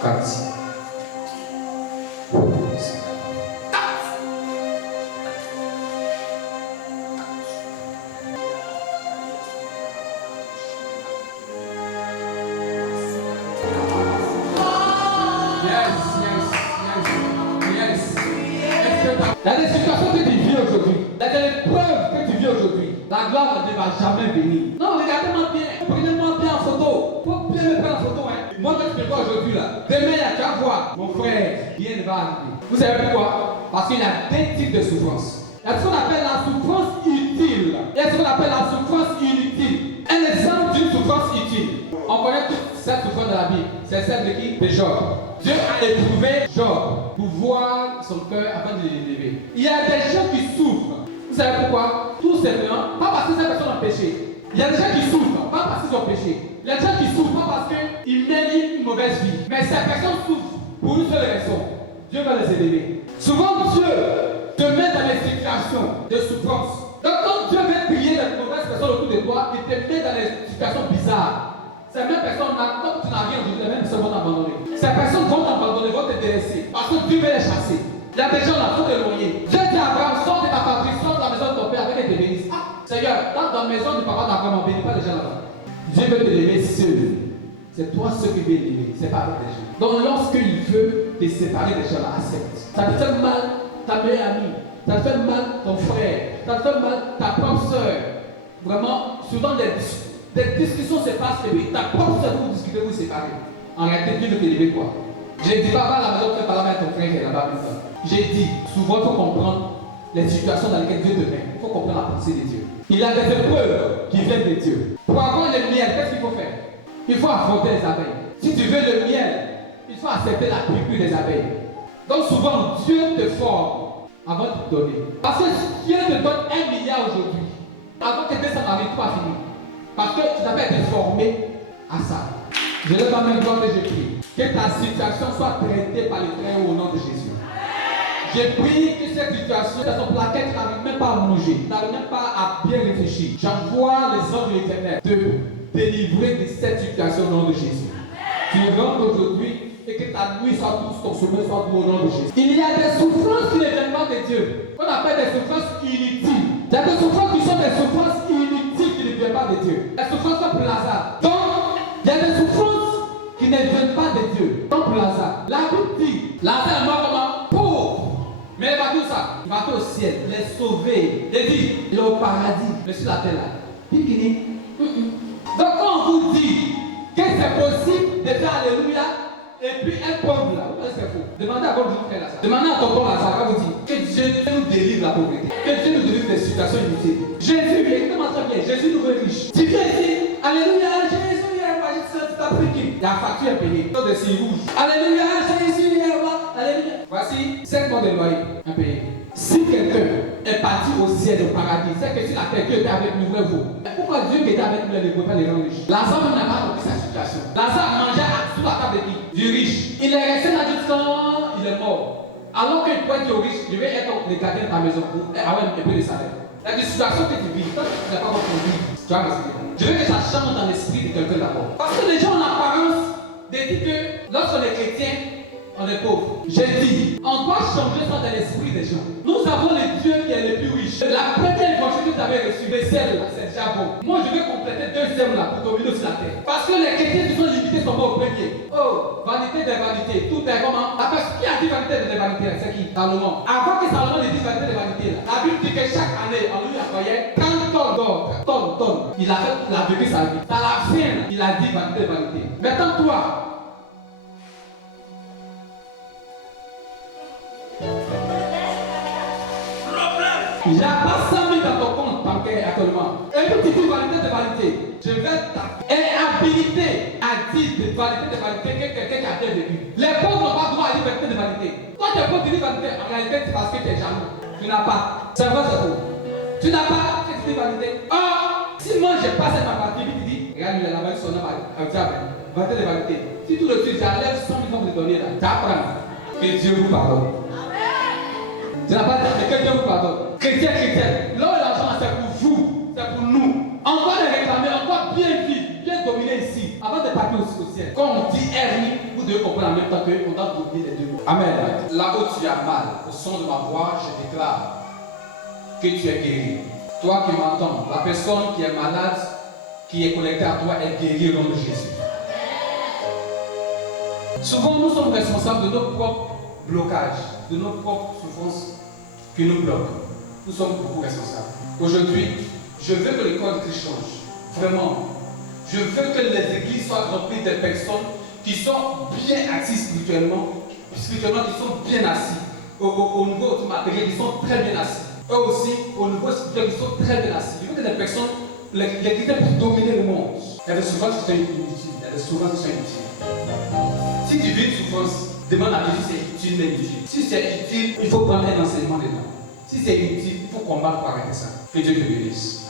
4. Il y a des situations que tu vis aujourd'hui. Il y a des épreuves que tu vis aujourd'hui. La gloire ne va jamais venir. Non, regardez-moi bien. Prenez-moi bien en photo. Il faut bien me prendre en photo. Hein. Moi, je te vois aujourd'hui là. Demain, tu vas voir. Mon frère, rien ne va arriver. Vous savez pourquoi? Parce qu'il y a deux types de souffrances. Il y a ce qu'on appelle la souffrance utile. Il y a ce qu'on appelle la souffrance inutile. Un exemple d'une souffrance utile. On connaît toute cette souffrance de la Bible. C'est celle de qui? De Job. Dieu a éprouvé Job pour voir son cœur afin de l'élever. Il y a des gens qui souffrent. Vous savez pourquoi? Tout simplement, pas parce que ces personnes ont péché. Il y a des gens qui souffrent, pas parce qu'ils ont péché. Il y a des gens qui souffrent, pas parce qu'ils mènent une mauvaise vie. Mais ces personnes souffrent pour une seule raison. Dieu va les élever. Souvent, Dieu te met dans des situations de souffrance. Donc, quand Dieu veut prier les mauvaises personnes autour de toi, il te met dans des situations bizarres. Ces mêmes personnes, comme tu n'as rien aujourd'hui, les mêmes personnes vont t'abandonner. Ces personnes vont t'abandonner, vont te délaisser. Parce que Dieu veut les chasser. Il y a des gens là, il faut t'éloigner. Dieu dit à Abraham, sors de ta patrie, sors de la maison de ton père avec et te bénisse. Ah, Seigneur, dans la maison du papa d'Abraham, on ne bénit pas les gens là-bas. Dieu veut te lever seul. C'est toi ce qui veut l'élever, c'est pas avec les gens. Donc lorsqu'il veut te séparer des gens là, accepte. Ça te fait mal ta meilleure amie, ça te fait mal ton frère, ça te fait mal ta propre soeur. Vraiment, souvent des discussions se passent que oui, ta propre soeur, vous discutez, vous séparez. En réalité, Dieu veut t'élever quoi? J'ai dit, va à la maison, tu fais parler avec ton frère qui est là-bas. J'ai dit, souvent, il faut comprendre les situations dans lesquelles Dieu te met. Il faut comprendre la pensée de Dieu. Il y a des épreuves qui viennent de Dieu. Pour avoir le miel, qu'est-ce qu'il faut faire? Il faut affronter les abeilles. Si tu veux le miel, il faut accepter la piqûre des abeilles. Donc souvent, Dieu te forme avant de te donner. Parce que Dieu te donne 1 milliard aujourd'hui. Avant que tu n'arrives pas à finir. Parce que tu n'as pas été formé à ça. Je lève ma main gloire et je prie. Que ta situation soit traitée par les frères au nom de Jésus. Je prie que cette situation, dans son plaquette, tu n'arrives même pas à manger, tu n'arrives même pas à bien réfléchir. J'envoie les anges de l'Éternel te délivrer de cette situation au nom de Jésus. Tu rentres aujourd'hui et que ta nuit soit douce, ton sommeil soit doux au nom de Jésus. Il y a des souffrances qui ne viennent pas de Dieu. On appelle des souffrances inutiles. Il y a des souffrances qui sont des souffrances inutiles qui ne viennent pas de Dieu. Les souffrances sont pour Lazare. Donc, il y a des souffrances qui ne viennent pas de Dieu. Donc pour Lazare. La Bible dit, Lazare est mort comment? Pauvre. Mais il va tout ça. Il va tout au ciel. Il est sauvé. Il dit, il est au paradis. Mais sur la terre là. Piquini. Donc quand on vous dit que c'est possible de faire Alléluia et puis être pauvre là, c'est faux. Demandez à votre frère là. Demandez à tonton Lazare, quand vous dites que Dieu nous délivre la pauvreté. Que Dieu nous délivre des situations inutiles. Jésus, écoutez-moi très bien. Jésus nous veut riche. Tu viens ici. Alléluia, Jésus. Il y a facture à payer. Tout de signes rouges. Alléluia, Jésus est roi. Alléluia. Voici 7 mois de loyer à payer. Si quelqu'un est parti au ciel, au paradis, c'est que si la terre Dieu était avec nous, vous. Pourquoi Dieu qui était avec nous ne pouvait pas les rendre riches? Lazare n'a pas compris sa situation. Lazare mangeait sous la table de qui? Du riche. Il est resté là du temps, il est mort. Alors qu'il pouvait dire au riche, je vais être le gardien de ta maison pour avoir un peu de salaire. La situation que tu vis, toi, tu n'as pas compris vie, tu vas rester. Je veux que ça change dans l'esprit de quelqu'un d'abord. Parce que les gens en apparence disent que lorsqu'on est chrétien, on est pauvre. J'ai dit, on doit changer ça dans l'esprit des gens. Nous avons le Dieu qui est le plus riche. La première évangile que vous avez reçue, le ciel là, c'est déjà bon. Moi, je vais compléter 2e là pour dominer sur la terre. Parce que les chrétiens qui sont limités sont pas au premier. Oh, vanité des vanités. Tout est comment? La personne qui a dit vanité des vanités, c'est qui? Salomon. Avant que Salomon ne dise vanité des vanités, là, la Bible dit que chaque année, on lui envoyait 30 tonnes d'or. Tonnes. Il a fait la vécu sa vie. À la fin, il a dit vanité des vanités. Maintenant, toi, il n'y a pas 100 000 dans ton compte bancaire actuellement. Et puis tu dis vanité de vanité. Je vais t'appeler habilité à dire de vanité que quelqu'un qui a bien vécu. Les pauvres n'ont pas droit à dire vanité de vanité. Toi tu es pauvre, tu dis vanité. En réalité, c'est parce que tu es jaloux. Tu n'as pas. C'est vrai, c'est faux. Tu n'as pas. Tu dis vanité. Or, si moi j'ai passé ma partie, tu dis, regarde, il a la son nom à vanité de vanité. Si tout le suite j'enlève 100 000 francs de donner là, tu apprends. Que Dieu vous pardonne. Tu n'as pas dit que Dieu vous pardonne. Chrétien, là où l'argent c'est pour vous, c'est pour nous. On doit les réclamer, on doit bien vivre, bien dominer ici, avant de partir au ciel. Quand on dit hernie, vous deux comprennent en même temps qu'on doit dominer les deux. Amen. Là où tu as mal, au son de ma voix, je déclare que tu es guéri. Toi qui m'entends, la personne qui est malade, qui est connectée à toi, est guérie au nom de Jésus. Souvent, nous sommes responsables de nos propres blocages, de nos propres souffrances qui nous bloquent. Nous sommes beaucoup responsables. Aujourd'hui, je veux que le corps de Christ change. Vraiment. Je veux que les églises soient remplies de personnes qui sont bien assises spirituellement, qui sont bien assis. Au niveau du matériel, ils sont très bien assis. Eux aussi, au niveau spirituel, ils sont très bien assis. Je veux que les personnes, les critères pour dominer le monde. Il y a des souffrances qui sont inutiles. Il y a des souffrances qui sont inutiles. Si tu vis une souffrance, demande à Jésus si c'est utile ou inutile. Si c'est utile, il faut prendre un enseignement dedans. Si c'est inutile, il faut combattre pour arrêter ça. Que Dieu te bénisse.